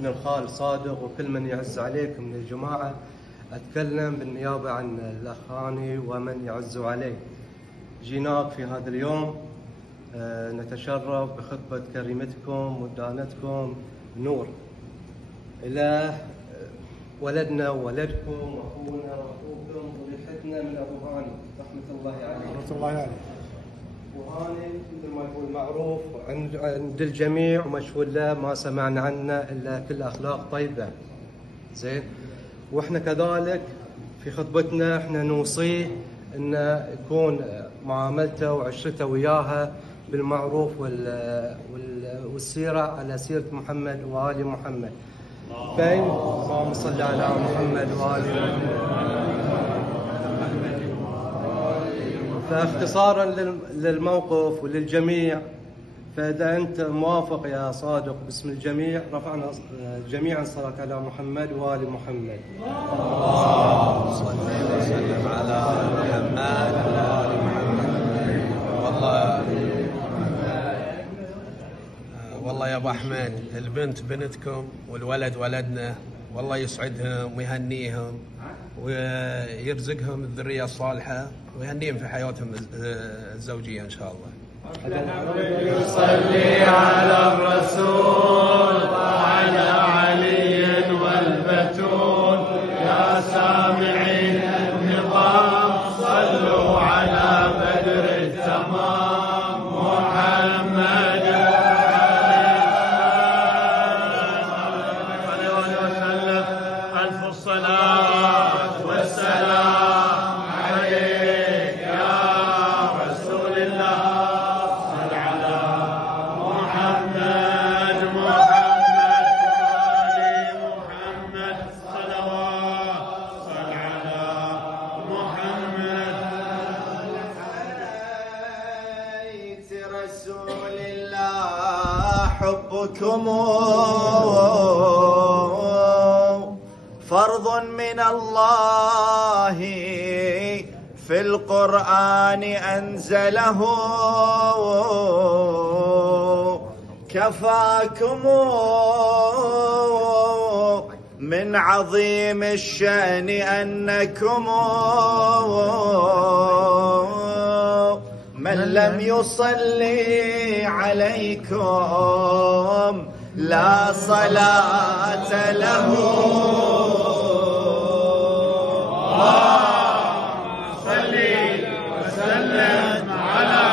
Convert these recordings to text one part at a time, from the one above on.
من الخال صادق وكل من يعز عليك من الجماعة. أتكلم بالنيابة عن الأخواني ومن يعز عليه. جيناك في هذا اليوم نتشرف بخطبة كريمتكم ودانتكم نور إلى ولدنا وولدكم وأخونا وأخوكم ولحتنا من أبو هاني رحمة الله عليه. رحمة الله عليه. وهاني مثل ما يقول معروف عند الجميع ومشهود له، ما سمعنا عنه إلا كل أخلاق طيبة. زين. وإحنا كذلك في خطبتنا إحنا نوصيه أن يكون معاملته وعشرته وياها بالمعروف والسيرة على سيرة محمد وآل محمد. فين؟ اللهم صل على محمد وآل محمد. فاختصارا للموقف وللجميع، فإذا أنت موافق يا صادق باسم الجميع رفعنا جميعا صلاة على محمد وآل محمد. اللهم صل وسلم على محمد وآل محمد. والله يا أبو أحمد، البنت بنتكم والولد ولدنا، والله يسعدهم ويهنيهم ويرزقهم الذرية الصالحة ويهنيهم في حياتهم الزوجية إن شاء الله. يصلي على الرسول وعلى علي والبتول، يا سامعين النظام صلوا على بدر التمام محمد عليه وسلم. ألف الصلاة والسلام عليك يا رسول الله. حبكم فرض من الله في القرآن أنزله، كفاكم من عظيم الشأن أنكم من لم يصلي عليكم لا صلاة له. صل وسلم على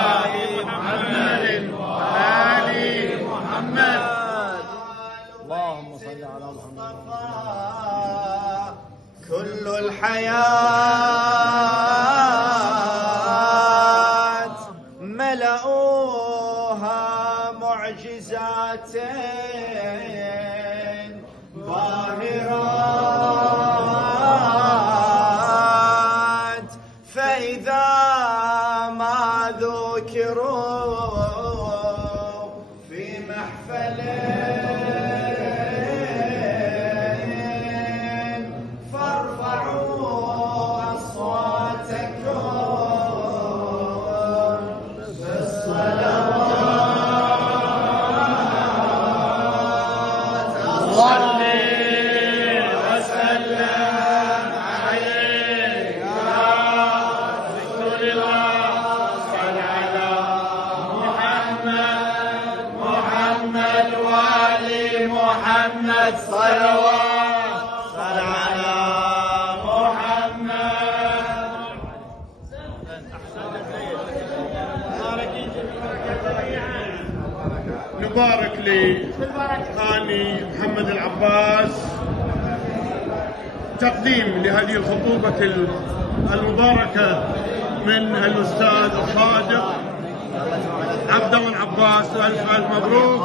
محمد وآل محمد. اللهم صل على محمد. كل الحياة ملأوها معجزات باهرات، فإذا ما ذكروا في محفل فارفعوا أصواتكم بالصلوات. صل وسلم عليك يا رسول الله. صل على محمد وآل محمد صلوات. صل على محمد. نبارك لخالي محمد العباس تقديم لهذه الخطوبة المباركة من الأستاذ الصادق عبد الله العباس. ألف مبروك.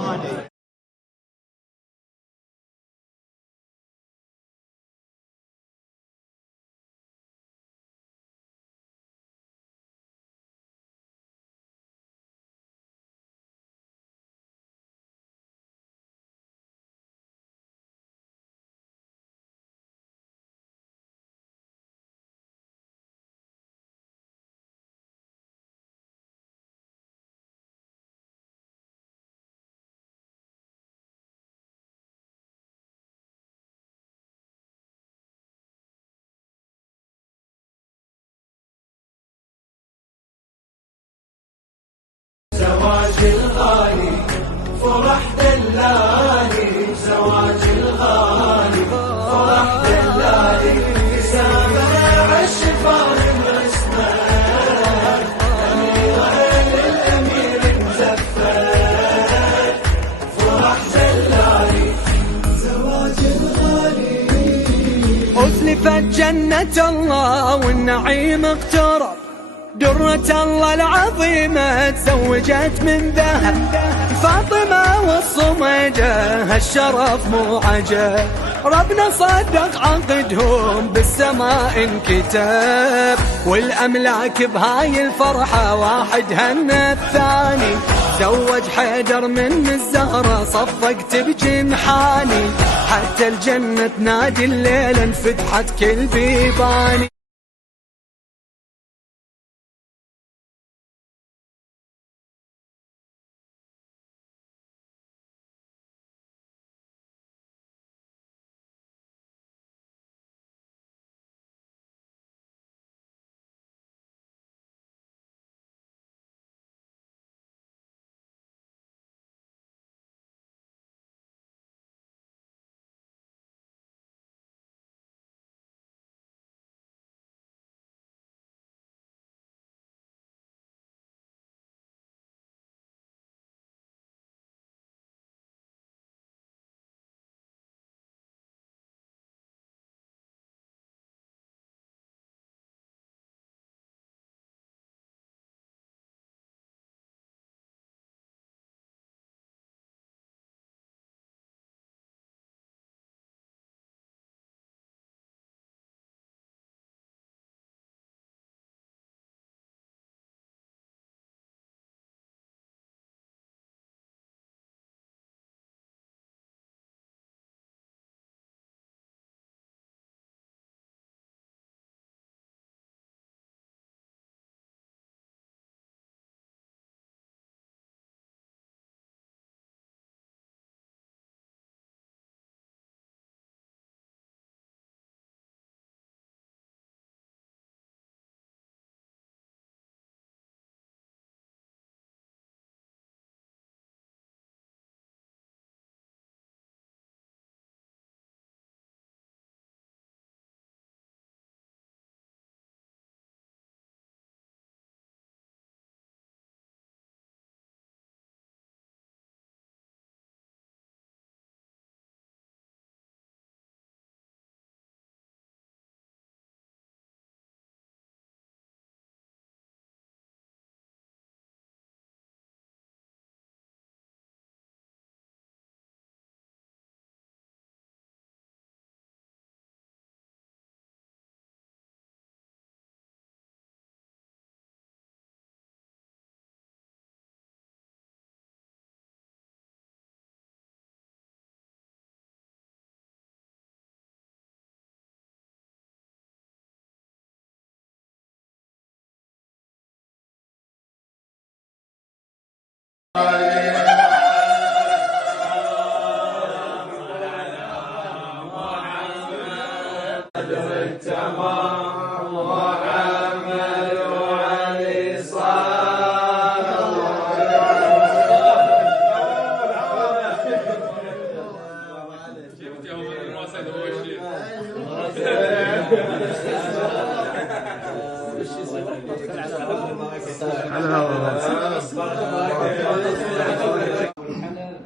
دلالي زواج الغالي فرح دلالي سامع الشفار باسمه أميرة للأمير مزفر فرح دلالي زواج الغالي أزلفت جنة الله والنعيم اقترب درة الله العظيمة تزوجت من ذهب فاطمة والصميدة هالشرف مو عجب ربنا صدق عقدهم بالسماء انكتب والأملاك بهاي الفرحة واحد هن الثاني زوج حيدر من الزهرة صفقت بجنحاني حتى الجنة تنادي الليل انفتحت كل بيباني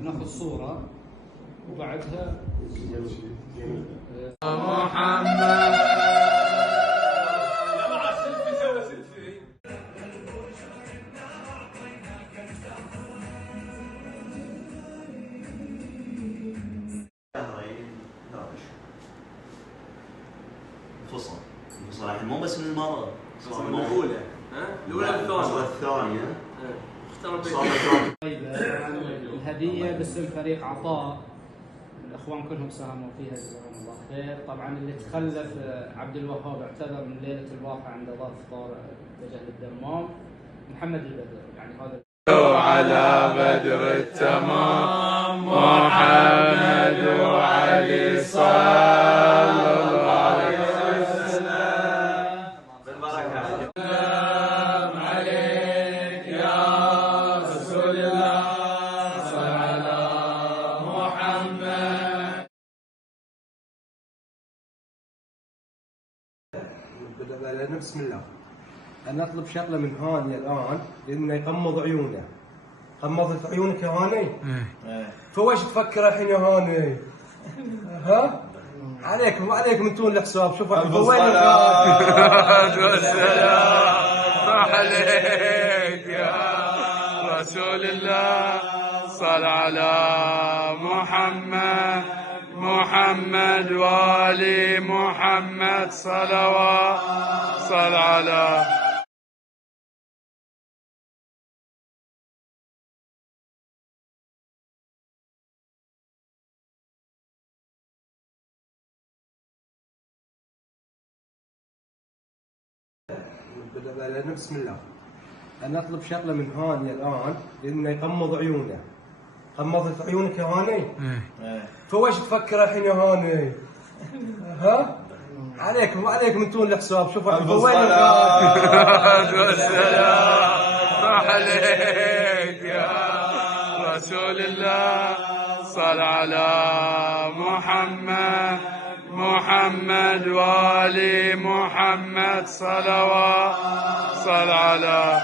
ناخذ صورة وبعدها محمد انفصل الحين مو بس من المرض صار من الأولى الأولى الثانية الهدية باسم فريق عطاء الأخوان كلهم ساهموا فيها جزاهم الله خير. طبعا اللي تخلف عبد الوهاب اعتذر من ليلة الواقعة عند ضرب فطار اتجه للدمام. محمد البدر يعني هذا على بدر التمام محمد وعلي صلى الله عليه وسلم بالبركة. سلام عليك يا رسول الله صل على بسم الله. أنا أطلب شغلة من هاني الآن إنه يغمض عيونه. غمضت عيونك يا هاني؟ فوش تفكر الحين يا هاني؟ ها؟ عليكم انتم الحساب. شوف وين صح عليك يا رسول الله. صل على محمد وآل محمد صلوات. صل على بسم الله. أنا أطلب شغلة من هاني الآن إنه يغمض عيونه. غمضت عيونك يا هاني؟ فوش تفكر الحين يا هاني؟ ها؟ عليكم انتم الحساب. شوف وين صح عليك يا رسول الله. صل على محمد وآل محمد صلوات. صل على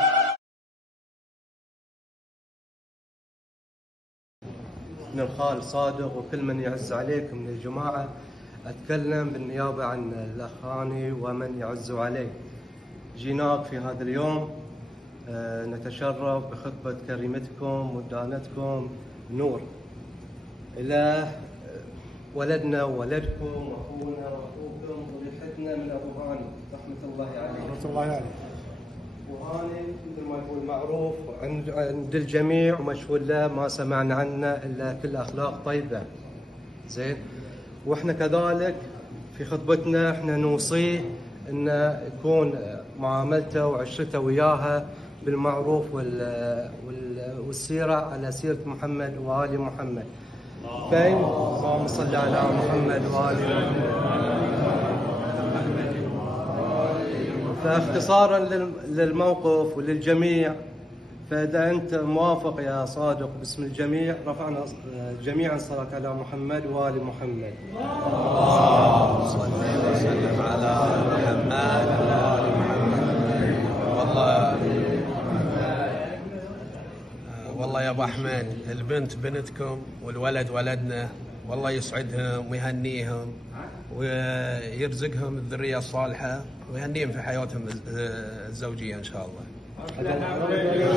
من الخال صادق وكل من يعز عليك من الجماعة. أتكلم بالنيابة عن الأخ هاني ومن يعز عليه. جيناك في هذا اليوم نتشرف بخطبة كريمتكم ودانتكم نور إلى ولدنا وولدكم وأخونا وأخوكم وريحتنا من أبو هاني رحمة الله عليه. وهاني مثل ما يقول معروف عند الجميع ومشهود له، ما سمعنا عنه إلا كل أخلاق طيبة. زين. وإحنا كذلك في خطبتنا إحنا نوصيه إنه يكون معاملته وعشرته وياها بالمعروف والسيرة على سيرة محمد وآل محمد. فين؟ اللهم صل على محمد وآل محمد. فاختصارا للموقف وللجميع، فإذا أنت موافق يا صادق باسم الجميع رفعنا جميعا صلاة على محمد وآل محمد. اللهم صل وسلم على محمد وآل محمد. والله يا أبو أحمد، البنت بنتكم والولد ولدنا، والله يسعدهم ويهنيهم ويرزقهم الذرية الصالحة ويهنيهم في حياتهم الزوجية إن شاء الله.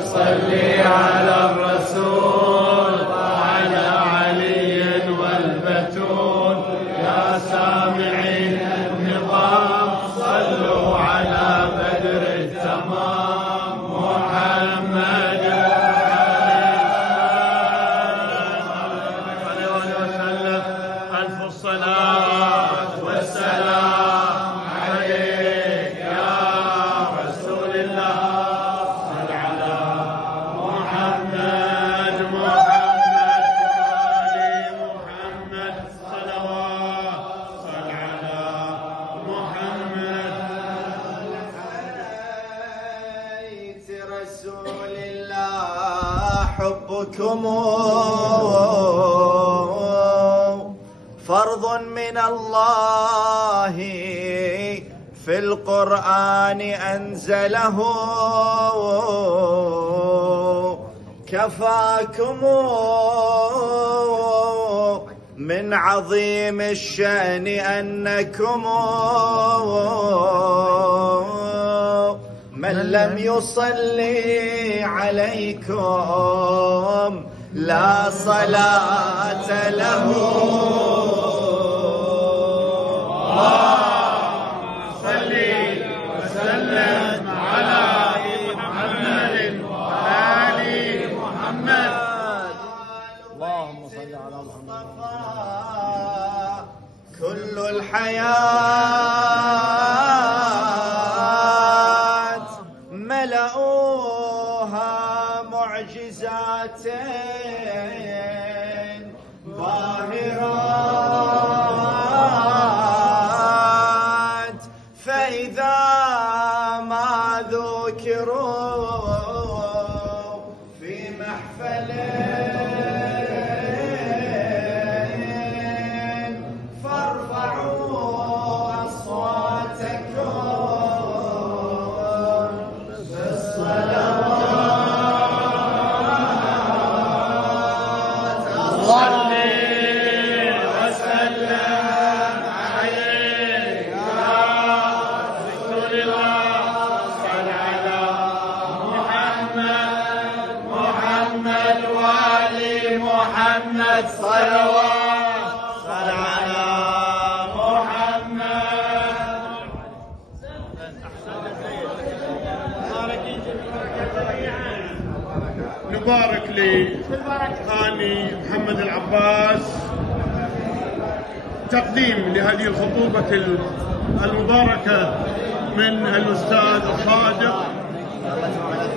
صلي على الرسول وعلى علي والبتول. يا سامعين النظام صلوا على بدر التمام محمد عليه وسلم. ألف الصلاة والسلام عليك يا رسول الله. صل على محمد وآل محمد صلوات. صل على محمد. بيت رسول الله حبكم فرض من الله في القرآن أنزله. كفاكم من عظيم الشأن أنكم من لم يصلي عليكم لا صلاة له. صل وسلم على محمد وآل محمد. اللهم صل على محمد. كل الحياة ملأوها معجزات باهرات، فإذا ما ذكروا في محفل فارفعوا نبارك لخاني محمد العباس تقديم لهذه الخطوبة المباركة من الأستاذ الصادق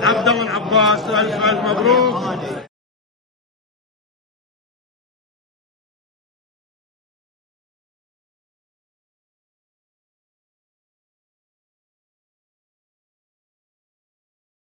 عبد الله العباس. ألف مبروك.